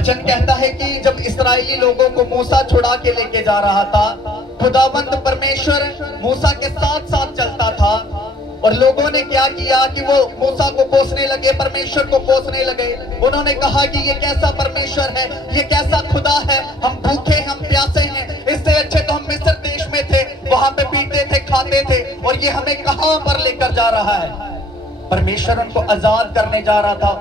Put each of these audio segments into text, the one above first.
वचन कहता है कि जब इस्राएली लोगों को मूसा छुड़ा के लेके जा रहा था, खुदावंद परमेश्वर मूसा के साथ साथ चलता था। और लोगों ने क्या किया कि वो मूसा को कोसने लगे, परमेश्वर को कोसने लगे। उन्होंने कहा कि ये कैसा परमेश्वर है, ये कैसा खुदा है, हम भूखे हैं, हम प्यासे हैं, इससे अच्छे तो हम मिस्र देश में थे, वहां पे पीते थे, खाते थे, और ये हमें कहां पर लेकर जा रहा है। परमेश्वर उनको आजाद करने जा रहा था,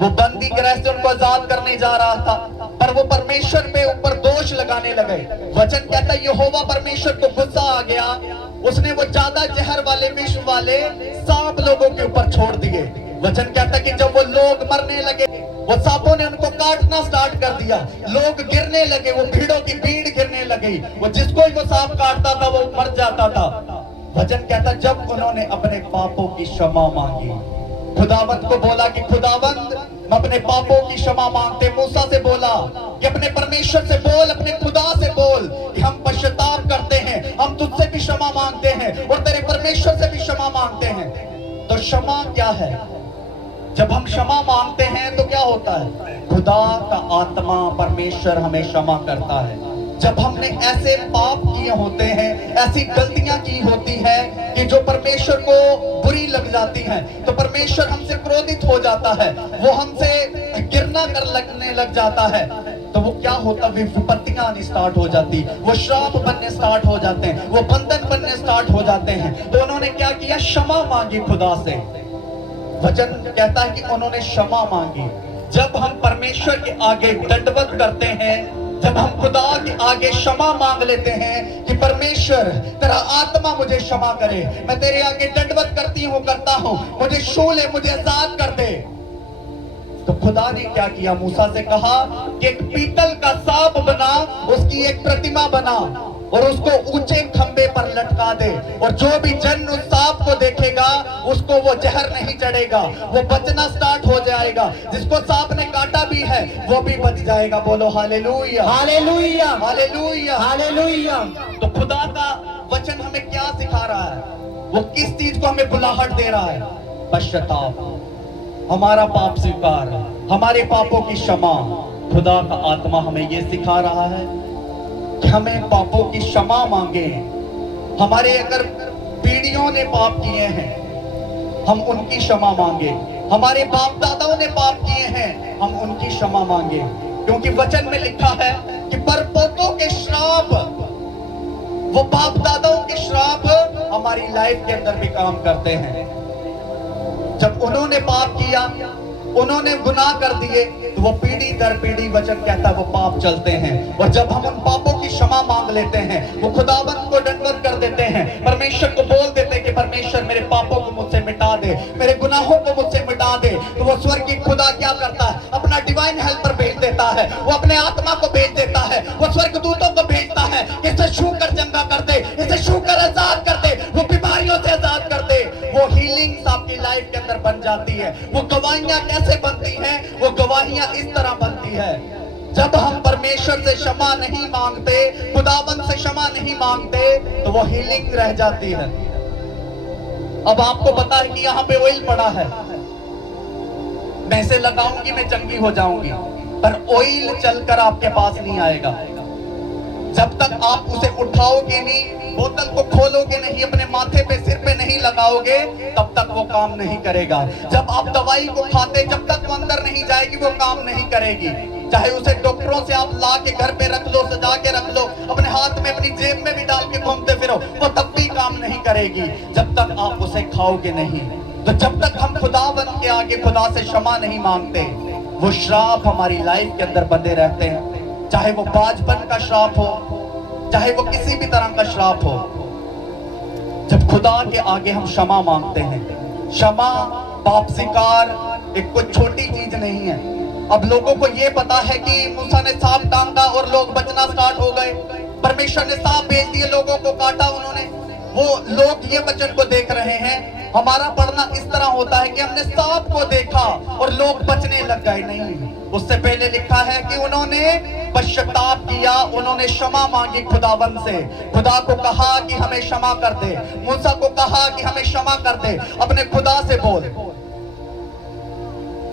वो बंदी गृह से उनको आजाद करने जा रहा था, पर वो परमेश्वर पे ऊपर दोष लगाने लगे। वचन कहता है यहोवा परमेश्वर को गुस्सा आ गया, उसने वो ज्यादा जहर वाले विष वाले सांप लोगों के ऊपर छोड़ दिए। वचन कहता है कि जब वो लोग मरने लगे, वो सांपों ने उनको काटना स्टार्ट कर दिया, लोग गिरने लगे, वो भीड़ों की भीड़ गिरने लगी, वो जिसको वो सांप काटता था वो मर जाता था। वचन कहता जब उन्होंने अपने पापों की क्षमा मांगी, खुदावंद को बोला कि खुदावंद हम अपने पापों की क्षमा मांगते। मूसा से बोला कि अपने परमेश्वर से बोल, अपने खुदा से बोल कि हम पश्चाताप करते हैं, हम तुझसे भी क्षमा मांगते हैं और तेरे परमेश्वर से भी क्षमा मांगते हैं। तो क्षमा क्या है? जब हम क्षमा मांगते हैं तो क्या होता है? खुदा का आत्मा परमेश्वर हमें क्षमा करता है। जब हमने ऐसे पाप किए होते हैं, ऐसी गलतियां की होती है कि जो परमेश्वर को बुरी लग जाती हैं, तो परमेश्वर हमसे क्रोधित हो जाता है, वो हमसे घृणा कर लगने लग जाता है, तो वो क्या होता है? विपत्तियां आनी स्टार्ट हो जाती, वो श्राप बनने स्टार्ट हो जाते हैं, वो बंधन बनने स्टार्ट हो जाते हैं। तो उन्होंने क्या किया? क्षमा मांगी खुदा से। वचन कहता है कि उन्होंने क्षमा मांगी। जब हम परमेश्वर के आगे दंडवत करते हैं, जब हम खुदा के आगे क्षमा मांग लेते हैं कि परमेश्वर तेरा आत्मा मुझे क्षमा करे, मैं तेरे आगे दंडवत करता हूं, मुझे छू ले, मुझे आजाद कर दे। तो खुदा ने क्या किया? मूसा से कहा कि एक पीतल का सांप बना, उसकी एक प्रतिमा बना और उसको ऊंचे खंबे पर लटका दे, और जो भी जन उस सांप को देखेगा उसको वो जहर नहीं चढ़ेगा, वो बचना स्टार्ट हो जाएगा। जिसको सांप ने काटा भी है वो भी बच जाएगा। बोलो हालेलुया, हालेलुया, हालेलुया, हालेलुया। तो खुदा का वचन हमें क्या सिखा रहा है? वो किस चीज को हमें बुलाहट दे रहा है? पश्चाताप, हमारा पाप स्वीकार, हमारे पापों की क्षमा। खुदा का आत्मा हमें ये सिखा रहा है कि हमें पापों की क्षमा मांगे। हमारे अगर पीढ़ियों ने पाप किए हैं, हम उनकी क्षमा मांगे। हमारे बाप दादाओं ने पाप किए हैं, हम उनकी क्षमा मांगे, क्योंकि वचन में लिखा है कि परपोतों के श्राप, वो बाप दादाओं के श्राप हमारी लाइफ के अंदर भी काम करते हैं। जब उन्होंने पाप किया, उन्होंने गुनाह कर दिए, तो वो पीढ़ी दर पीढ़ी, वचन कहता है, वो पाप चलते हैं। और जब हम उन पापों की क्षमा मांग लेते हैं, वो खुदावंद को दंडवत कर देते हैं, परमेश्वर को बोल देते हैं कि परमेश्वर मेरे पापों को मुझसे मिटा दे, मेरे गुनाहों को मुझसे मिटा दे, तो वो स्वर्गीय खुदा क्या करता है? अपना डिवाइन हेल्पर भेज देता है, वो अपने आत्मा को भेज देता है, वो स्वर्गदूतों को भेजता है, इसे छू कर चंगा कर दे, इसे छू कर आजाद कर दे, वो बीमारियों से आजाद कर दे। वो हीलिंग आपकी लाइफ के अंदर बन जाती है। वो गवाहियां कैसे बनती हैं? वो गवाहियां इस तरह बनती है, जब हम परमेश्वर से क्षमा नहीं मांगते, खुदाबंद से क्षमा नहीं मांगते, तो वो हीलिंग रह जाती है। अब आपको पता है कि यहाँ पे ऑयल पड़ा है, मैं इसे लगाऊंगी, मैं चंगी हो जाऊंगी, पर ऑयल चलकर आपके पास नहीं आएगा। जब तक आप उसे उठाओगे नहीं, बोतल को खोलोगे नहीं, अपने माथे पे, सिर पे नहीं लगाओगे, तब तक वो काम नहीं करेगा। जब आप दवाई को खाते, जब तक वो अंदर नहीं जाएगी, वो काम नहीं करेगी। चाहे उसे डॉक्टरों से आप ला के घर पे रख लो, सजा के रख लो, अपने हाथ में, अपनी जेब में भी डाल के घूमते फिरो, वो तब भी काम नहीं करेगी, जब तक आप उसे खाओगे नहीं। तो जब तक हम खुदावंद के आगे खुदा से क्षमा नहीं मांगते, वो श्राप हमारी लाइफ के अंदर बंधे रहते हैं। चाहे वो बाजपन का श्राप हो, चाहे वो किसी भी तरह का श्राप हो। जब खुदा के आगे हम क्षमा मांगते हैं, क्षमा, पाप स्वीकार एक कोई छोटी चीज नहीं है। अब लोगों को ये पता है कि मूसा ने सांप टांगा और लोग बचना स्टार्ट हो गए, परमेश्वर ने सांप भेज दिए, लोगों को काटा उन्होंने। वो लोग ये वचन को देख रहे हैं। हमारा पढ़ना इस तरह होता है कि हमने सांप को देखा और लोग बचने लग गए, नहीं। उससे पहले लिखा है कि उन्होंने पश्चाताप किया, उन्होंने क्षमा मांगी खुदाबंद से। खुदा को कहा कि हमें क्षमा कर दे, मूसा को कहा कि हमें क्षमा कर दे। अपने खुदा से बोल,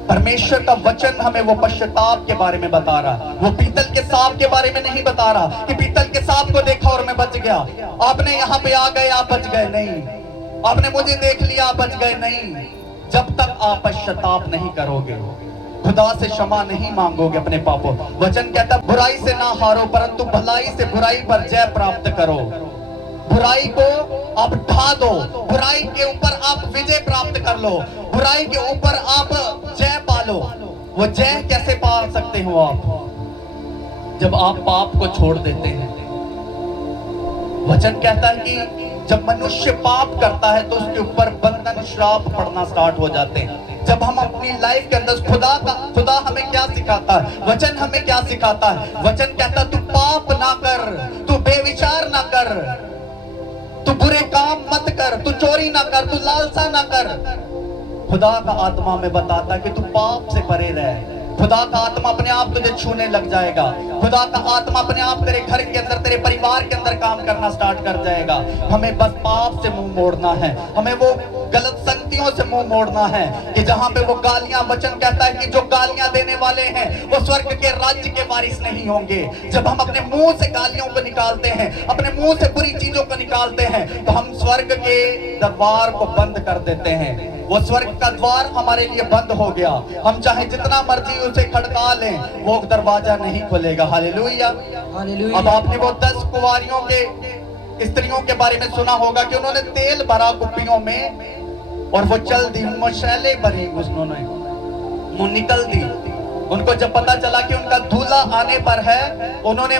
परमेश्वर का वचन हमें वो पश्चाताप के बारे में बता रहा है। वो पीतल के सांप के बारे में नहीं बता रहा कि पीतल के सांप को देखा और मैं बच गया। आपने यहाँ पे आ गए आप बच गए, नहीं। आपने मुझे देख लिया आप बच गए, नहीं। जब तक आप पश्चाताप नहीं करोगे, खुदा से क्षमा नहीं मांगोगे अपने पापों। वचन कहता है बुराई से ना हारो परंतु भलाई से बुराई पर जय प्राप्त करो। बुराई को आप ढा दो, बुराई के ऊपर आप विजय प्राप्त कर लो, बुराई के ऊपर आप जय पालो। वो जय कैसे पा सकते हो आप? जब आप पाप को छोड़ देते हैं। वचन कहता है कि जब मनुष्य पाप करता है तो उसके ऊपर बंधन श्राप पड़ना स्टार्ट हो जाते हैं। जब हम अपनी लाइफ के अंदर खुदा हमें क्या सिखाता है? वचन हमें क्या सिखाता है? वचन कहता है तू पाप ना कर, तू बेविचार ना कर, तू बुरे काम मत कर, तू चोरी ना कर, तू लालसा ना कर। खुदा का आत्मा में बताता कि तू पाप से परे रह। खुदा का आत्मा अपने आप तुझे छूने लग जाएगा। खुदा का आत्मा अपने आप तेरे घर के अंदर, तेरे परिवार के अंदर काम करना स्टार्ट कर जाएगा। हमें बस पाप से मुंह मोड़ना है, हमें वो गलत संगतियों से मुंह मोड़ना है कि जहां पे वो गालियां, वचन कहता है कि जो गालियां देने वाले हैं वो स्वर्ग के राज्य के वारिस नहीं होंगे। जब हम अपने मुंह से गालियों को निकालते हैं, अपने मुंह से बुरी चीजों को निकालते हैं, तो हम स्वर्ग के दरबार को बंद कर देते हैं। वो स्वर्ग का द्वार हमारे लिए बंद हो गया। हम चाहे जितना मर्जी उसे खड़का लें, वो दरवाजा नहीं खुलेगा। हालेलुया। अब आपने वो 10 कुंवारियों के स्त्रियों के बारे में सुना होगा कि उन्होंने तेल भरा कुप्पियों में और वो चल दी, मशाले भरी, उन्होंने वो निकल दी। उनको जब पता चला कि उनका दूल्हा आने पर है, उन्होंने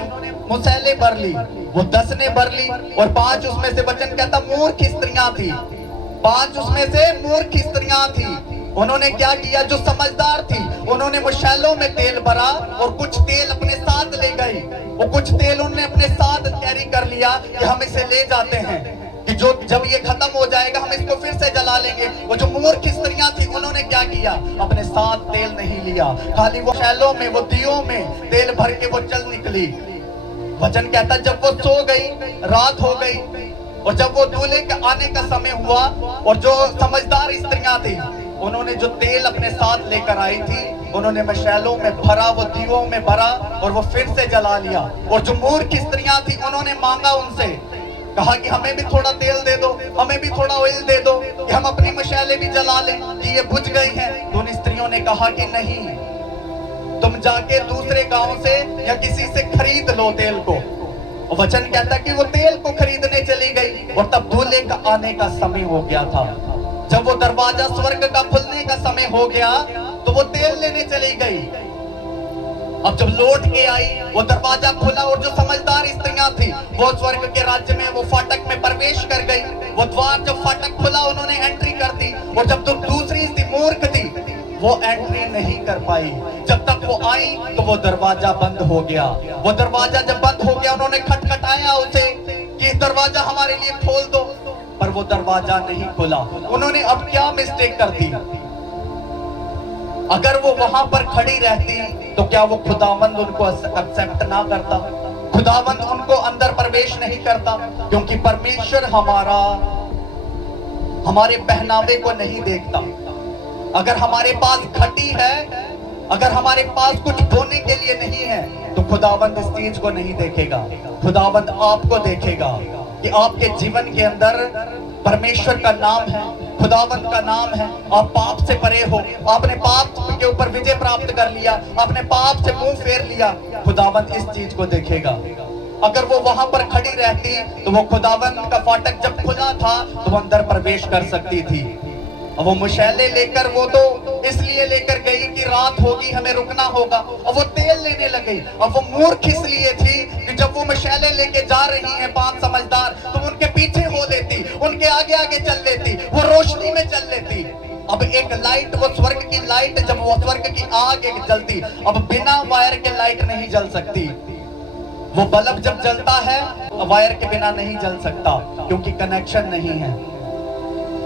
मुसैले भर ली। वो 10 ने भर ली और 5 उसमें से, वचन कहता मूर्ख स्त्रियां थी। 5 उसमें से मूर्ख स्त्रियां थी। उन्होंने क्या किया? जो समझदार थी उन्होंने मुशालों में तेल भरा और कुछ तेल अपने साथ ले गई। वो कुछ तेल उन्होंने अपने साथ कैरी कर लिया कि हम इसे ले जाते हैं कि जो जब ये खत्म हो जाएगा हम इसको फिर से जला लेंगे। वो जो मूर्ख स्त्रियां थी उन्होंने क्या किया? अपने साथ तेल नहीं लिया, खाली वो शैलों में, वो दियों में तेल भर के वो चल निकली। वचन कहता जब वो सो गई, रात हो गई और जब वो दूल्हे के आने का समय हुआ और जो समझदार स्त्रियां थी उन्होंने जो तेल अपने साथ लेकर आई थी उन्होंने मशालों में भरा, वो दीवों में भरा और वो फिर से जला लिया। और जो मूर्ख स्त्रियां थी उन्होंने मांगा उनसे, कहा कि हमें भी थोड़ा तेल दे दो, हमें भी थोड़ा ऑयल दे दो कि हम अपनी मशाले भी जला लें कि ये बुझ गई हैं। तो उन स्त्रियों ने कहा कि नहीं, तुम जाके दूसरे गांव से या किसी से खरीद लो तेल को। वचन कहता कि वो तेल को खरीदने चली गई और तब दूल्हे का आने का समय हो गया था। जब वो दरवाजा स्वर्ग का खुलने का समय हो गया तो वो तेल लेने चली गई। अब जब लौट के आई वो दरवाजा खुला और जो समझदार स्त्रियां थी वो स्वर्ग के राज्य में वो फाटक में प्रवेश कर गई। वो द्वार जब फाटक खुला उन्होंने एंट्री कर दी और जब तो दूसरी मूर्ख थी वो एंट्री नहीं कर पाई। जब तक वो आई तो वो दरवाजा बंद हो गया। वो दरवाजा जब बंद हो गया उन्होंने खटखटाया उसे कि दरवाजा हमारे लिए खोल दो, पर वो दरवाजा नहीं खुला। उन्होंने अब क्या मिस्टेक कर दी? अगर वो वहां पर खड़ी रहती तो क्या वो खुदावंद उनको एक्सेप्ट ना करता? खुदावंद उनको अंदर प्रवेश नहीं करता? क्योंकि परमेश्वर हमारे पहनावे को नहीं देखता। अगर हमारे पास घटी है, अगर हमारे पास कुछ बोने के लिए नहीं है तो खुदावंद इस चीज को नहीं देखेगा। खुदावंद आपको देखेगा कि आपके जीवन के अंदर परमेश्वर का नाम है, खुदावंद का नाम है, आप पाप से परे हो, आपने पाप के ऊपर विजय प्राप्त कर लिया, आपने पाप से मुंह फेर लिया। खुदावंद इस चीज को देखेगा। अगर वो वहां पर खड़ी रहती तो वो खुदावंद का फाटक जब खुला था तो वो अंदर प्रवेश कर सकती थी। अब वो मुशैले लेकर, वो तो इसलिए लेकर गई कि रात होगी हमें रुकना होगा, अब वो तेल लेने लगी। अब वो मूर्ख इसलिए थी कि जब वो मुशैले लेके जा रही हैं 5 समझदार तो उनके पीछे हो लेती, उनके आगे आगे चल लेती, वो रोशनी में चल लेती। अब एक लाइट, वो स्वर्ग की लाइट, जब वो स्वर्ग की आग एक जलती, अब बिना वायर के लाइट नहीं जल सकती। वो बल्ब जब जलता है वायर के बिना नहीं जल सकता क्योंकि कनेक्शन नहीं है।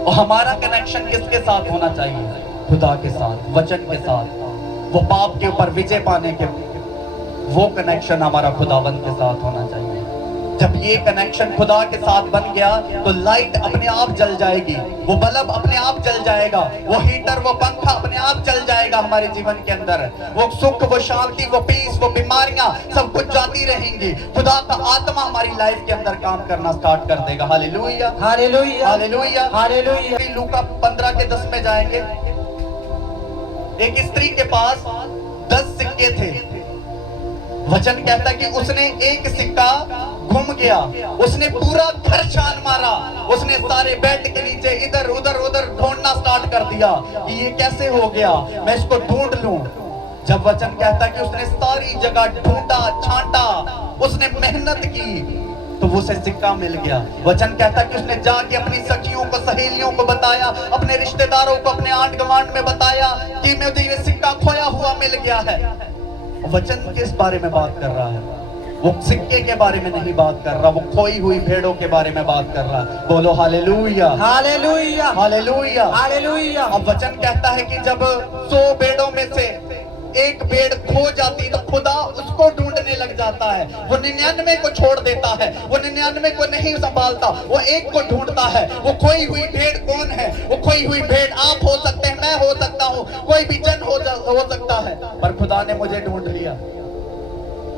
और हमारा कनेक्शन किसके साथ होना चाहिए? खुदा के साथ, वचन के साथ। वो पाप के ऊपर विजय पाने के, वो कनेक्शन हमारा खुदावंद के साथ होना चाहिए। जब ये कनेक्शन खुदा के साथ बन गया तो लाइट अपने आप जल जाएगी, वो बल्ब अपने आप जल जाएगा, वो हीटर, वो पंखा अपने आप जल जाएगा हमारे जीवन के अंदर। वो सुख, वो शांति, वो पीस, वो बीमारियां सब कुछ जाती रहेंगी। खुदा का आत्मा हमारी लाइफ के अंदर काम करना स्टार्ट कर देगा। Hallelujah, hallelujah, hallelujah, hallelujah. लूका 15 के 10 में जाएंगे। एक स्त्री के पास 10 सिक्के थे। वचन कहता है कि उसने एक सिक्का घूम गया, उसने पूरा घर छान मारा, उसने सारे बेड के नीचे इधर उधर उधर ढूंढना स्टार्ट कर दिया कि ये कैसे हो गया, मैं इसको ढूंढ लूं। जब वचन कहता है कि उसने सारी जगह ढूंढा, छांटा, उसने मेहनत की, तो उसे सिक्का मिल गया। वचन कहता है कि उसने जाके अपनी सखियों को, सहेलियों को बताया, अपने रिश्तेदारों को, अपने आंट गवांड में बताया कि मुझे ये सिक्का खोया हुआ मिल गया है। वचन किस बारे में बात कर रहा है? वो सिक्के के बारे में नहीं बात कर रहा, वो खोई हुई भेड़ों के बारे में बात कर रहा। बोलो हालेलुया, हालेलुया, हालेलुया, हालेलुया। अब वचन कहता है कि जब 100 भेड़ों में से एक भेड़ खो जाती तो खुदा उसको ढूंढने लग जाता है। वो 99 को छोड़ देता है, वो 99 को नहीं संभालता, वो एक को ढूंढता है। वो खोई हुई भेड़ कौन है? वो खोई हुई भेड़ आप हो सकते हैं, मैं हो सकता हूँ, कोई भी जन हो सकता है, पर खुदा ने मुझे ढूंढ लिया।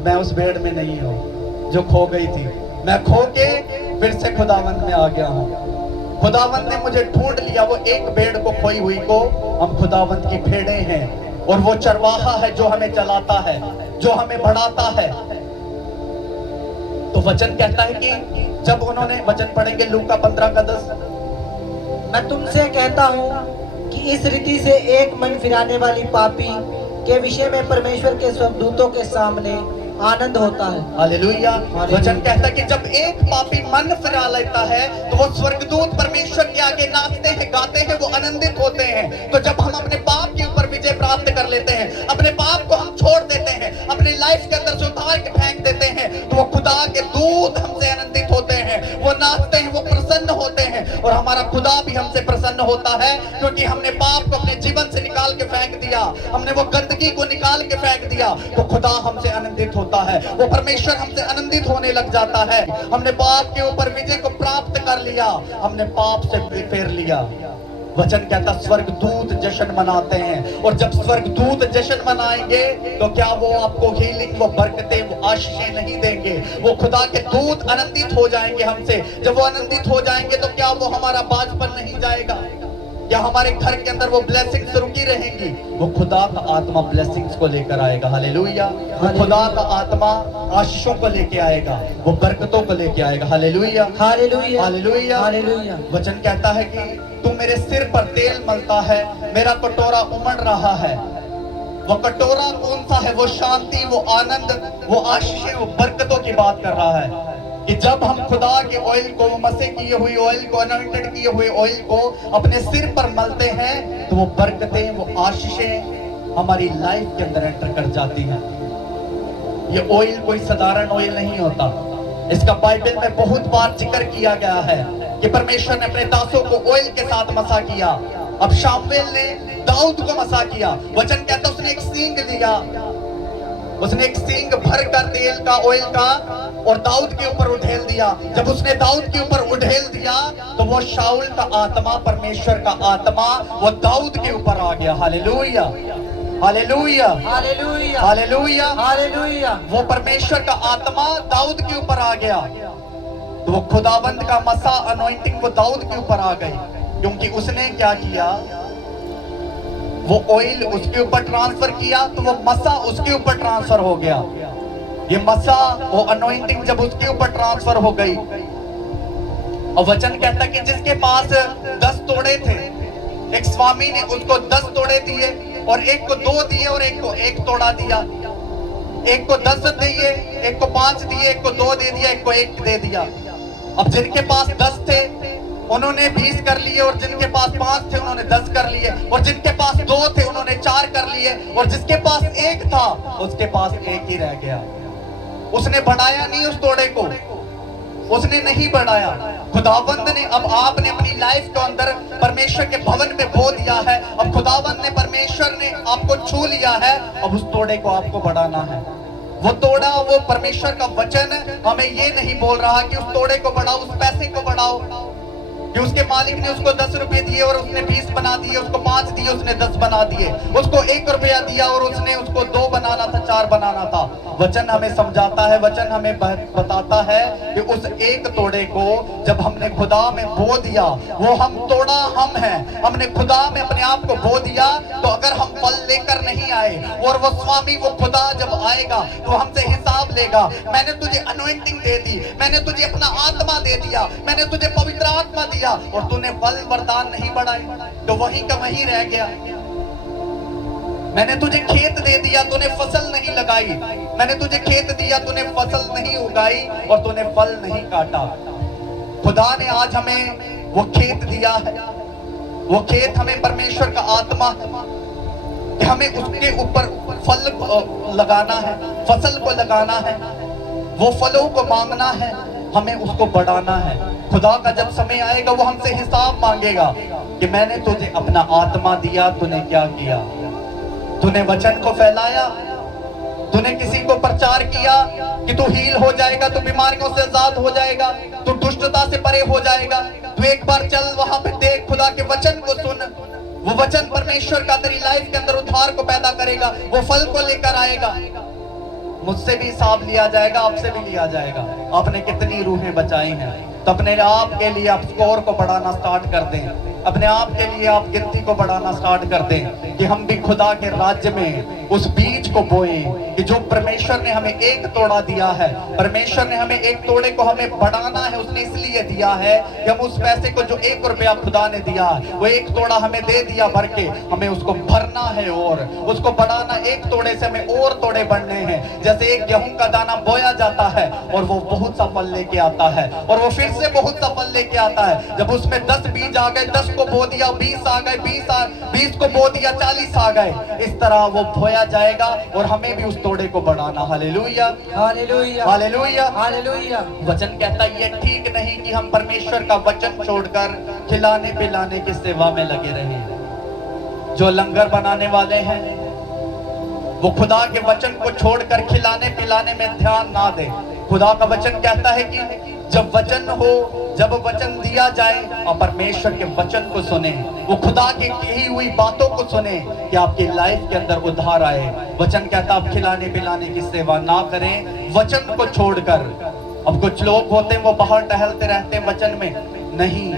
मैं उस भेड़ में नहीं हूँ जो खो गई थी, मैं खो के फिर से खुदावंद में आ गया हूँ। खुदावंद ने मुझे ढूंढ लिया। वो एक भेड़ को, खोई हुई को, हम खुदावंद की भेड़ें हैं, और वो चरवाहा है जो हमें चलाता है, जो हमें बढ़ाता है। तो वचन कहता है कि जब उन्होंने, वचन पढ़ेंगे लूका 15 का 10, मैं तुमसे कहता हूँ कि इस रीति से एक मन फिराने वाली पापी के विषय में परमेश्वर के स्वर्गदूतों के सामने आनंद होता है। हालेलुया। वचन कहता है कि जब एक पापी मन फिरा लेता है तो वो स्वर्गदूत परमेश्वर के आगे नाचते हैं, गाते हैं, वो आनंदित होते हैं। तो जब हम अपने पाप के ऊपर विजय प्राप्त कर लेते हैं, अपने पाप को हम छोड़ देते हैं, अपनी लाइफ के अंदर से उतार के फेंक देते हैं, तो वो खुदा के दूत हमसे आनंदित होते हैं, वो नाचते हैं, वो प्रसन्न होते हैं, और हमारा खुदा भी हमसे प्रसन्न होता है, क्योंकि हमने पाप को अपने जीवन से निकाल के फेंक दिया, हमने वो गंदगी को निकाल के फेंक दिया। तो खुदा हमसे आनंदित होता है, वो परमेश्वर हमसे आनंदित होने लग जाता है। हमने पाप के ऊपर विजय को प्राप्त कर लिया, हमने पाप से फेर लिया। वचन कहता स्वर्गदूत जश्न मनाते हैं, और जब स्वर्गदूत जश्न मनाएंगे तो क्या वो आपको हीलिंग, वो बरकतें, वो आशीषें नहीं देंगे? वो खुदा के दूत आनंदित हो जाएंगे हमसे। जब वो आनंदित हो जाएंगे तो क्या वो हमारा बाजपन नहीं जाएगा? या हमारे घर के अंदर वो ब्लेसिंग्स रुकी रहेंगी? वो खुदा का आत्मा ब्लेसिंग्स को लेकर आएगा। हालेलुया। वो खुदा का आत्मा आशीषों को लेके आएगा, वो बरकतों को लेके आएगा। Hallelujah, hallelujah, hallelujah, hallelujah. वचन कहता है कि तू मेरे सिर पर तेल मलता है, मेरा कटोरा उमड़ रहा है। वो कटोरा कौन सा है? वो शांति, वो आनंद, वो आशीषें, वो बरकतों की बात कर रहा है कि जब हम खुदा के ऑयल को, मसे किए हुए ऑयल को, अनॉइंटेड किए हुए ऑयल को अपने सिर पर मलते हैं तो वो बरकतें, वो आशीषें हमारी लाइफ के अंदर एंटर कर जाती हैं। ये ऑयल कोई साधारण ऑयल नहीं होता। इसका बाइबल में बहुत बार जिक्र किया गया है कि परमेश्वर ने अपने दासों को ऑयल के साथ मसा किया। अब शामुएल ने दाऊद को मसा किया। वचन कहता उसने एक सींग लिया, उसने एक सींग भर कर तेल का, ऑयल का, और दाऊद के ऊपर उठेल दिया। जब उसने दाऊद के ऊपर उठेल दिया तो वो शाऊल का आत्मा, परमेश्वर का आत्मा, वो दाऊद के ऊपर आ गया। Hallelujah, hallelujah, hallelujah, hallelujah, hallelujah. वो परमेश्वर का आत्मा दाऊद के ऊपर आ गया। तो वो खुदाबंद का मसा, अनॉइंटिंग, वो दाऊद के ऊपर आ गई, क्योंकि उसने क्या किया? वो ऑयल उसके ऊपर ट्रांसफर किया, तो वो मसा उसके ऊपर ट्रांसफर हो गया। ये मसा, वो अनॉइंटिंग जब उसके ऊपर ट्रांसफर हो गई, और वचन कहता कि जिसके पास 10 तोड़े थे, एक स्वामी ने उसको 10 तोड़े दिए, और एक को 2 दिए, और एक को 1 तोड़ा दिया। एक को 10 दिए, एक को 5 दिए, एक को 2 दे दिया, एक को 1 दे दिया। अब जिनके पास 10 थे उन्होंने 20 कर लिए, और जिनके पास 5 थे उन्होंने 10 कर लिए, और जिनके पास 2 थे उन्होंने 4 कर लिए, और जिसके पास 1 था उसके पास 1 ही रह गया। उसने बढ़ाया नहीं उस तोड़े को, उसने नहीं बढ़ाया। खुदावंद ने, अब आपने अपनी लाइफ के अंदर परमेश्वर के भवन में बो दिया है। अब खुदावंद ने, परमेश्वर ने आपको छू लिया है, अब उस तोड़े को आपको बढ़ाना है। वो तोड़ा, वो परमेश्वर का वचन हमें ये नहीं बोल रहा कि उस तोड़े को बढ़ाओ, उस पैसे को बढ़ाओ, कि उसके मालिक ने उसको 10 रुपए दिए और उसने 20 बना दिए, उसको 5 दिए उसने 10 बना दिए, उसको 1 रुपया दिया और उसने उसको 2 बनाना था, 4 बनाना था। वचन हमें समझाता है, वचन हमें बताता है कि उस एक तोड़े को जब हमने खुदा में बो दिया, वो हम तोड़ा हम हैं, हमने खुदा में अपने आप को बो दिया, तो अगर हम फल लेकर नहीं आए और वो स्वामी, वो खुदा जब आएगा तो हमसे हिसाब लेगा। मैंने तुझे अनॉइंटिंग दे दी, मैंने तुझे अपना आत्मा दे दिया, मैंने तुझे पवित्र आत्मा दिया और तूने फल वरदान नहीं बढ़ाए, तो वहीं का वहीं रह गया। मैंने तुझे खेत दे दिया, तूने फसल नहीं लगाई, मैंने तुझे खेत दिया, तूने फसल नहीं उगाई और तूने फल नहीं काटा। खुदा ने आज हमें वो खेत दिया है, वो खेत हमें परमेश्वर का आत्मा है कि हमें उसके ऊपर फल लगाना है, फसल को लगाना है, वो फलों को मांगना है, हमें उसको बढ़ाना है। खुदा का जब समय आएगा वो हमसे हिसाब मांगेगा कि मैंने तुझे अपना आत्मा दिया, तूने क्या किया? तूने वचन को फैलाया, तूने किसी को प्रचार किया कि तू हील हो जाएगा, तू बीमारियों से आजाद हो जाएगा, तू दुष्टता से परे हो जाएगा। तू एक बार चल वहां पे देख, खुदा के वचन को सुन, वो वचन परमेश्वर का तेरी लाइफ के अंदर उद्धार को पैदा करेगा, वो फल को लेकर आएगा। मुझसे भी हिसाब लिया जाएगा, आपसे भी लिया जाएगा। आपने कितनी रूहें बचाई हैं, तो अपने आप के लिए आप स्कोर को बढ़ाना स्टार्ट कर दें, अपने आप के लिए आप गिनती को बढ़ाना स्टार्ट कर दें कि हम भी खुदा के राज्य में उस बीज को बोए कि जो परमेश्वर ने हमें एक तोड़ा दिया है, परमेश्वर ने हमें एक तोड़े को हमें बढ़ाना है, उसने इसलिए दिया है कि हम उस पैसे को जो 1 रुपया खुदा ने दिया, वो एक तोड़ा हमें दे दिया भर के, हमें उसको भरना है और उसको बढ़ाना। एक तोड़े से हमें और तोड़े बढ़ने हैं। जैसे एक गेहूं का दाना बोया जाता है और वो बहुत सा फल लेके आता है और वो फिर से बहुत सा फल लेके आता है। जब उसमें 10 बीज आ गए, 10 को बो दिया, 20 आ गए, 20 को बो दिया, 40 आ गए। इस तरह वो बोया जाएगा और हमें भी उस तोड़े को बढ़ाना। Hallelujah, hallelujah, hallelujah, hallelujah. वचन कहता है ये ठीक नहीं कि हम परमेश्वर का वचन छोड़कर खिलाने पिलाने की सेवा में लगे रहें। जो लंगर बनाने वाले हैं वो खुदा के वचन को छोड़कर खिलाने पिलाने में ध्यान ना दे। खुदा का वचन कहता है कि जब वचन हो, जब वचन दिया जाए और परमेश्वर के वचन को सुने, वो खुदा की कही हुई बातों को सुने कि आपकी लाइफ के अंदर उद्धार आए। वचन कहता आप खिलाने पिलाने की सेवा ना करें वचन को छोड़कर। अब कुछ लोग होते हैं वो बाहर टहलते रहते हैं वचन में नहीं,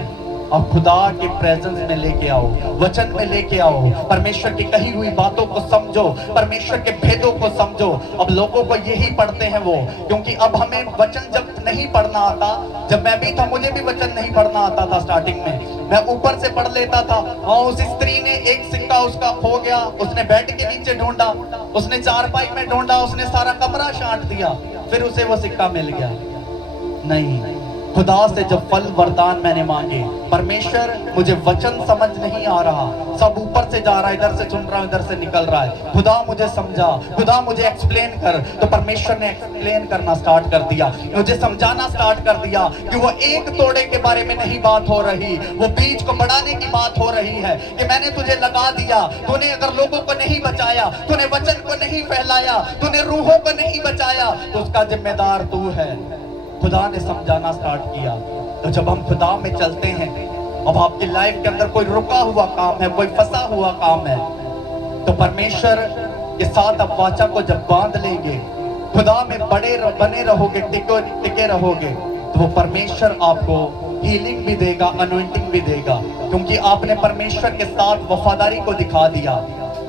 अब खुदा के प्रेजेंस में लेके आओ, वचन में लेके आओ, परमेश्वर की कही हुई बातों को समझो, परमेश्वर के भेदों को समझो। अब लोगों को यही पढ़ते हैं वो, क्योंकि अब हमें वचन जब नहीं पढ़ना आता, जब मैं भी था मुझे भी वचन नहीं पढ़ना आता था स्टार्टिंग में, मैं ऊपर से पढ़ लेता था। हाँ, उस स्त्री ने एक सिक्का उसका खो गया, उसने बेड के नीचे ढूंढा, उसने चारपाई में ढूंढा, उसने सारा कमरा छांट दिया, फिर उसे वो सिक्का मिल गया। नहीं, खुदा से जब फल वरदान मैंने मांगे, परमेश्वर मुझे वचन समझ नहीं आ रहा, सब ऊपर से जा रहा है, इधर से सुन रहा है, इधर से निकल रहा है, खुदा मुझे समझा, खुदा मुझे एक्सप्लेन कर। तो परमेश्वर ने एक्सप्लेन करना स्टार्ट कर दिया, मुझे समझाना स्टार्ट कर दिया कि वो एक तोड़े के बारे में नहीं बात हो रही, वो बीज को बढ़ाने की बात हो रही है कि मैंने तुझे लगा दिया, तूने अगर लोगों को नहीं बचाया, तूने वचन को नहीं फैलाया, तूने रूहों को नहीं बचाया, तो उसका जिम्मेदार तू है। खुदा ने समझाना स्टार्ट किया। तो जब हम खुदा में चलते हैं, अब आपकी लाइफ के अंदर कोई रुका हुआ काम है, कोई फंसा हुआ काम है, तो परमेश्वर के साथ आप वाचा को जब बांध लेंगे, खुदा में बने रहोगे, टिके रहोगे, तो वो परमेश्वर आपको हीलिंग भी देगा, अनॉइंटिंग भी देगा, क्योंकि आपने परमेश्वर के साथ वफादारी को दिखा दिया।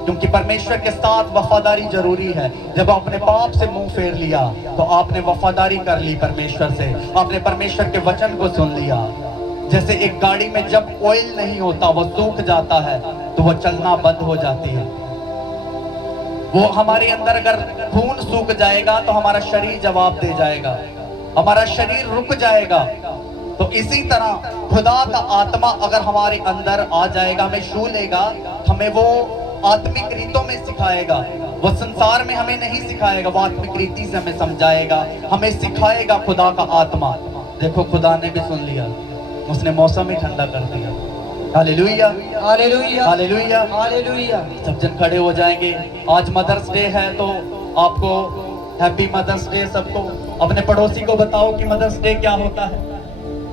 क्योंकि परमेश्वर के साथ वफादारी जरूरी है। जब आपने पाप से मुंह फेर लिया तो आपने वफादारी कर ली परमेश्वर से, आपने परमेश्वर के वचन को सुन लिया। जैसे एक गाड़ी में जब ऑयल नहीं होता, वो सूख जाता है, तो वो चलना बंद हो जाती है। वो हमारे अंदर अगर खून सूख जाएगा तो हमारा शरीर जवाब दे जाएगा, हमारा शरीर रुक जाएगा। तो इसी तरह खुदा का आत्मा अगर हमारे अंदर आ जाएगा, हमें छू लेगा, हमें वो आत्मिक रीतों में सिखाएगा, वो संसार में हमें नहीं सिखाएगा, वो आत्मिक रीति से हमें समझाएगा, हमें सिखाएगा खुदा का आत्मा। देखो खुदा ने भी सुन लिया, उसने मौसम ही ठंडा कर दिया। Hallelujah, hallelujah, hallelujah, hallelujah. सब जन खड़े हो जाएंगे। आज मदर्स डे है, तो आपको हैप्पी मदर्स डे सबको। अपने पड़ोसी को बताओ कि मदर्स डे क्या होता है,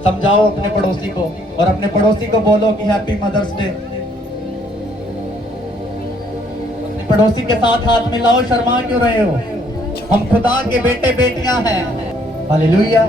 समझाओ अपने पड़ोसी को, और अपने पड़ोसी को बोलो कि हैप्पी मदर्स डे। अपने पड़ोसी के साथ हाथ मिलाओ, शर्मा क्यों रहे हो? हम खुदा के बेटे बेटियां हैं। हालेलुया।